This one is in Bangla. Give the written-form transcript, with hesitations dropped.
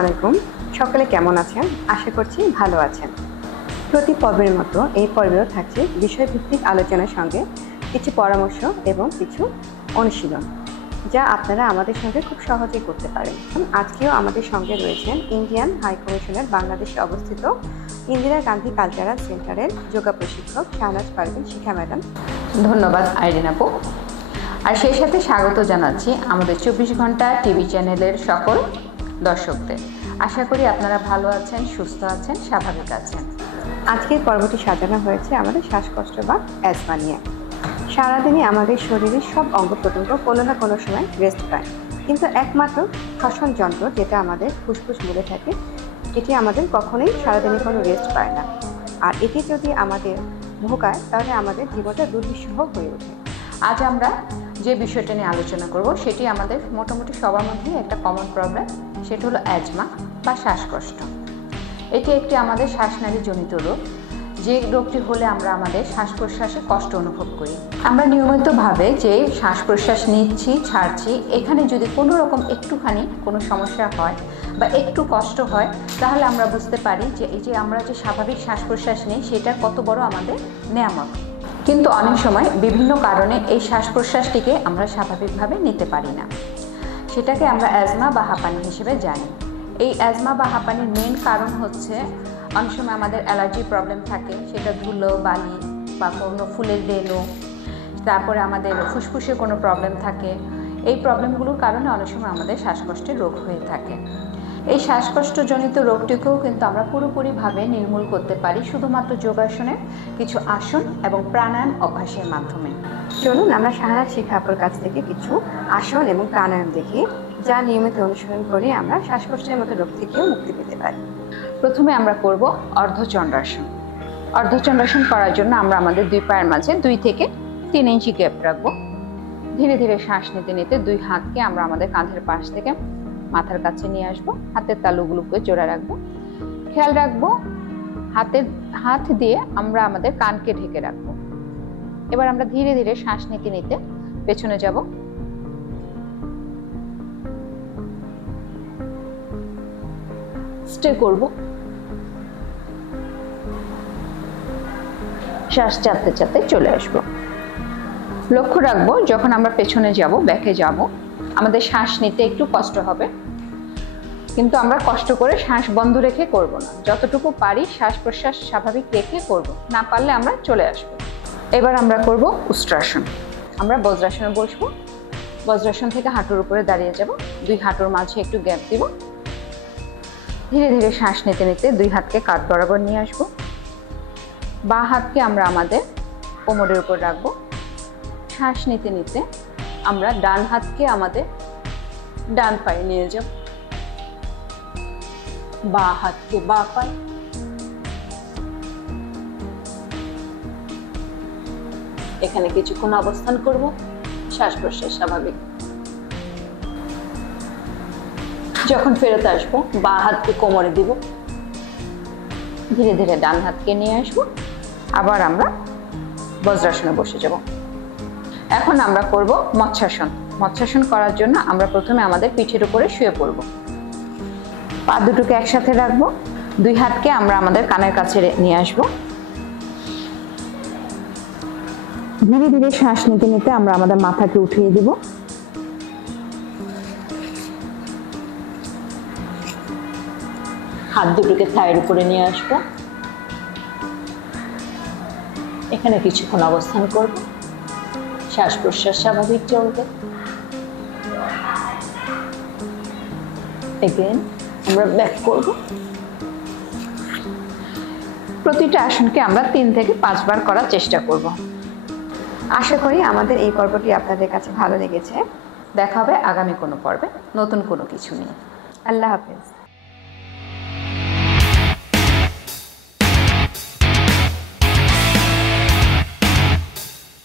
আলাইকুম। সকলে কেমন আছেন? আশা করছি ভালো আছেন। প্রতি পর্বের মতো এই পর্বেও থাকছে বিষয়ভিত্তিক আলোচনার সঙ্গে কিছু পরামর্শ এবং কিছু অনুশীলন, যা আপনারা আমাদের সঙ্গে খুব সহজেই করতে পারেন। আজকেও আমাদের সঙ্গে রয়েছেন ইন্ডিয়ান হাই কমিশনের বাংলাদেশে অবস্থিত ইন্দিরা গান্ধী কালচারাল সেন্টারের যোগা প্রশিক্ষক শাহনাজ পারভীন শিখা ম্যাডাম। ধন্যবাদ আইরিন আপু। আর সেই সাথে স্বাগত জানাচ্ছি আমাদের 24 ঘন্টা টিভি চ্যানেলের সকল দর্শকদের। আশা করি আপনারা ভালো আছেন, সুস্থ আছেন, স্বাভাবিক আছেন। আজকের পর্বটি সাজানো হয়েছে আমাদের শ্বাসকষ্ট বা অ্যাজমা নিয়ে। সারাদিনে আমাদের শরীরের সব অঙ্গ প্রত্যঙ্গ কোনো না কোনো সময় রেস্ট পায়, কিন্তু একমাত্র শ্বসন যন্ত্র যেটা আমাদের ফুসফুস মূলে থাকে, এটি আমাদের কখনোই সারাদিনে কোনো রেস্ট পায় না। আর এটি যদি আমাদের ভোগায় তাহলে আমাদের জীবনটা দুর্বিষহ হয়ে ওঠে। আজ আমরা যে বিষয়টা নিয়ে আলোচনা করব সেটি আমাদের মোটামুটি সবার মধ্যেই একটা কমন প্রবলেম, সেটা হলো অ্যাজমা বা শ্বাসকষ্ট। এটি একটি আমাদের শ্বাসনালীজনিত রোগ, যে রোগটি হলে আমরা আমাদের শ্বাস প্রশ্বাসে কষ্ট অনুভব করি। আমরা নিয়মিতভাবে যে শ্বাস প্রশ্বাস নিচ্ছি ছাড়ছি, এখানে যদি কোনো রকম একটুখানি কোনো সমস্যা হয় বা একটু কষ্ট হয়, তাহলে আমরা বুঝতে পারি যে এই যে আমরা যে স্বাভাবিক শ্বাস প্রশ্বাস নিই সেটা কত বড় আমাদের নেয়ামত। কিন্তু অনেক সময় বিভিন্ন কারণে এই শ্বাস প্রশ্বাসটিকে আমরা স্বাভাবিকভাবে নিতে পারি না, সেটাকে আমরা অ্যাজমা বা হাঁপানি হিসেবে জানি। এই অ্যাজমা বা হাঁপানির মেন কারণ হচ্ছে অনেক সময় আমাদের অ্যালার্জি প্রবলেম থাকে, সেটা ধুলো, বালি বা কোনো ফুলের ডেনো, তারপরে আমাদের ফুসফুসে কোনো প্রবলেম থাকে। এই প্রবলেমগুলোর কারণে অনেক সময় আমাদের শ্বাসকষ্টের রোগ হয়ে থাকে। এই শ্বাসকষ্টজনিত রোগটিকেও কিন্তু আমরা পুরোপুরিভাবে নির্মূল করতে পারি শুধুমাত্র যোগাসনের কিছু আসন এবং প্রাণায়াম অভ্যাসের মাধ্যমে। চলুন আমরা শাহনাজ শিখা আপুর কাছ থেকে কিছু আসন এবং প্রাণায়াম দেখি, যা নিয়মিত অনুসরণ করে আমরা শ্বাসকষ্টের মতো রোগ থেকেও মুক্তি পেতে পারি। প্রথমে আমরা করব অর্ধচন্দ্রাসন। অর্ধচন্দ্রাসন করার জন্য আমরা আমাদের দুই পায়ের মাঝে 2 থেকে 3 ইঞ্চি গ্যাপ রাখবো। ধীরে ধীরে শ্বাস নিতে নিতে দুই হাতকে আমরা আমাদের কাঁধের পাশ থেকে মাথার কাছে নিয়ে আসবো। হাতের তালুগুলোকে জোড়া রাখবো। খেয়াল রাখবো হাত দিয়ে আমরা আমাদের কানকে ঢেকে রাখবো। এবার আমরা ধীরে ধীরে শ্বাস নিতে নিতে পেছনে যাব। স্টে করব। শ্বাস চাপতে চাপতে চলে আসব। লক্ষ্য রাখবো যখন আমরা পেছনে যাব, ব্যাকে যাব, আমাদের শ্বাস নিতে একটু কষ্ট হবে, কিন্তু আমরা কষ্ট করে শ্বাস বন্ধ রেখে করব না। যতটুকু পারি শ্বাস প্রশ্বাস স্বাভাবিক রেখে করব, না পারলে আমরা চলে আসব। এবার আমরা করব উষ্ট্রাসন। আমরা বজ্রাসনে বসবো। বজ্রাসন থেকে হাঁটুর উপরে দাঁড়িয়ে যাব। দুই হাঁটুর মাঝে একটু গ্যাপ দিব। ধীরে ধীরে শ্বাস নিতে নিতে দুই হাতকে কাঁধ বরাবর নিয়ে আসবো। বাঁ হাতকে আমরা আমাদের কোমরের উপর রাখবো। শ্বাস নিতে নিতে আমরা ডান হাতকে আমাদের ডান পায়ে নিয়ে যাব। বাঁ হাতকে বাঁ পায়ে। এখানে কিছুক্ষণ অবস্থান করব। শ্বাস প্রশ্বাস স্বাভাবিক। যখন ফেরত আসবো বাঁ হাতকে কোমরে দিব। ধীরে ধীরে ডান হাতকে নিয়ে আসবো। আবার আমরা বজ্রাসনে বসে যাব। এখন আমরা করব মৎস্যাসন। মৎস্যাসন করার জন্য আমরা প্রথমে আমাদের পিঠের উপরে শুয়ে পড়ব। পা দুটোকে একসাথে রাখবো। দুই হাতকে আমরা আমাদের কানের কাছে নিয়ে আসবো। ধীরে ধীরে শ্বাস নিতে নিতে আমরা আমাদের মাথাকে উঠিয়ে দিব। হাত দুটোকে থায়ের উপরে নিয়ে আসবো। এখানে কিছুক্ষণ অবস্থান করব। শ্বাস প্রশ্বাস স্বাভাবিক চলবে। এগেন আমরা ব্যাক করব। প্রতিটা আসনকে আমরা 3 থেকে 5 বার করার চেষ্টা করব। আশা করি আমাদের এই পর্বটি আপনাদের কাছে ভালো লেগেছে। দেখা হবে আগামী কোনো পর্বে নতুন কোনো কিছু নিয়ে। আল্লাহ হাফেজ।